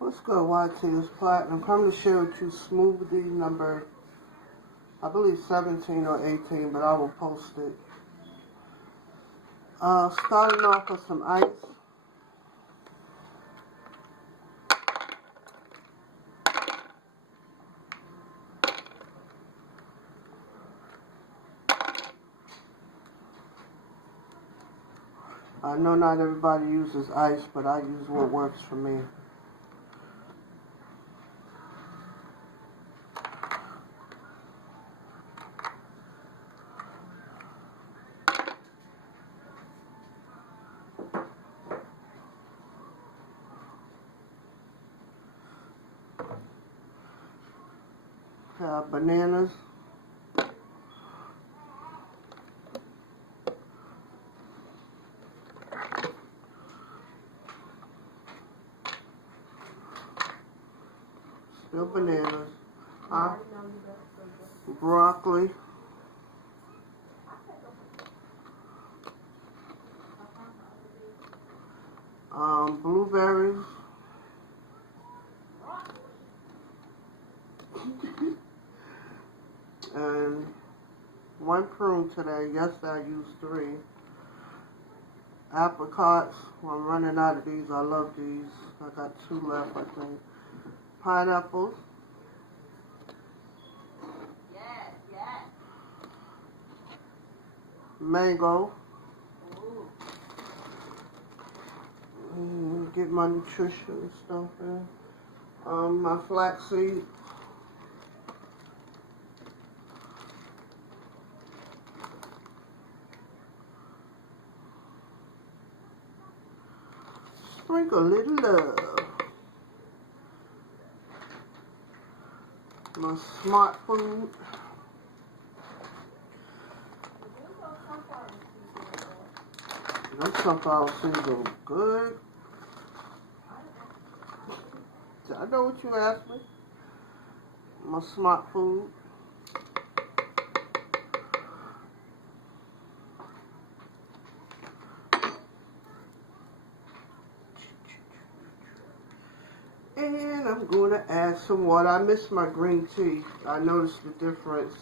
What's good, YT? It's Platinum. Come to share with you smoothie number, I believe 17 or 18, but I will post it. Starting off with some ice. I know not everybody uses ice, but I use what works for me. Have bananas. Still bananas. Broccoli. Blueberries. And one prune today. Yesterday I used 3. Apricots. Well, I'm running out of these. I love these. I got 2 left, I think. Pineapples. Yes. Mango. Get my nutrition and stuff in. My flaxseed. Sprinkle a little love. My smart food. That sunflower seeds are good. I know what you asked me. My smart food. And I'm going to add some water. I miss my green tea. I noticed the difference.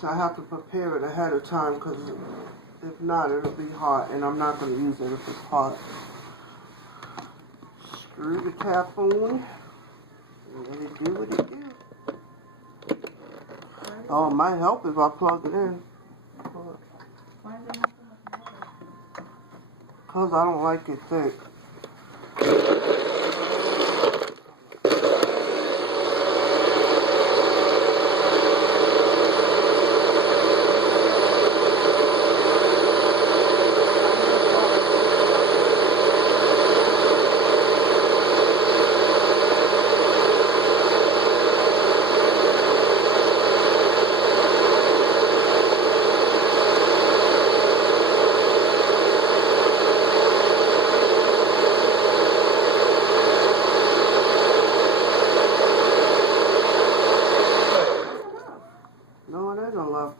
I have to prepare it ahead of time because if not, it'll be hot, and I'm not going to use it if it's hot. Screw the cap on. Let it do what it do. Oh, it might help if I plug it in. Because I don't like it thick.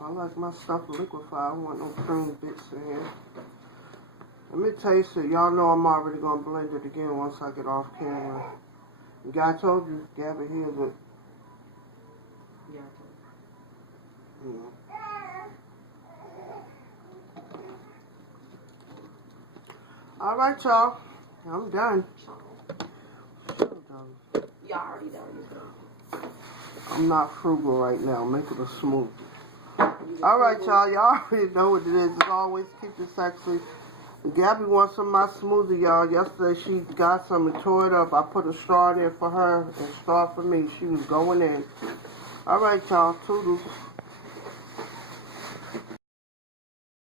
I like my stuff liquefied. I don't want no prune bits in here. Let me taste it. Y'all know I'm already going to blend it again once I get off camera. The guy told you, Gabby hears it. Yeah, Alright, y'all. I'm done. you already done. I'm not frugal right now. I'm making a smoothie. Alright, y'all. Y'all already know what it is. As always, keep it sexy. Gabby wants some of my smoothie, y'all. Yesterday, she got some and tore it up. I put a straw in there for her and a straw for me. She was going in. Alright, y'all. Toodles.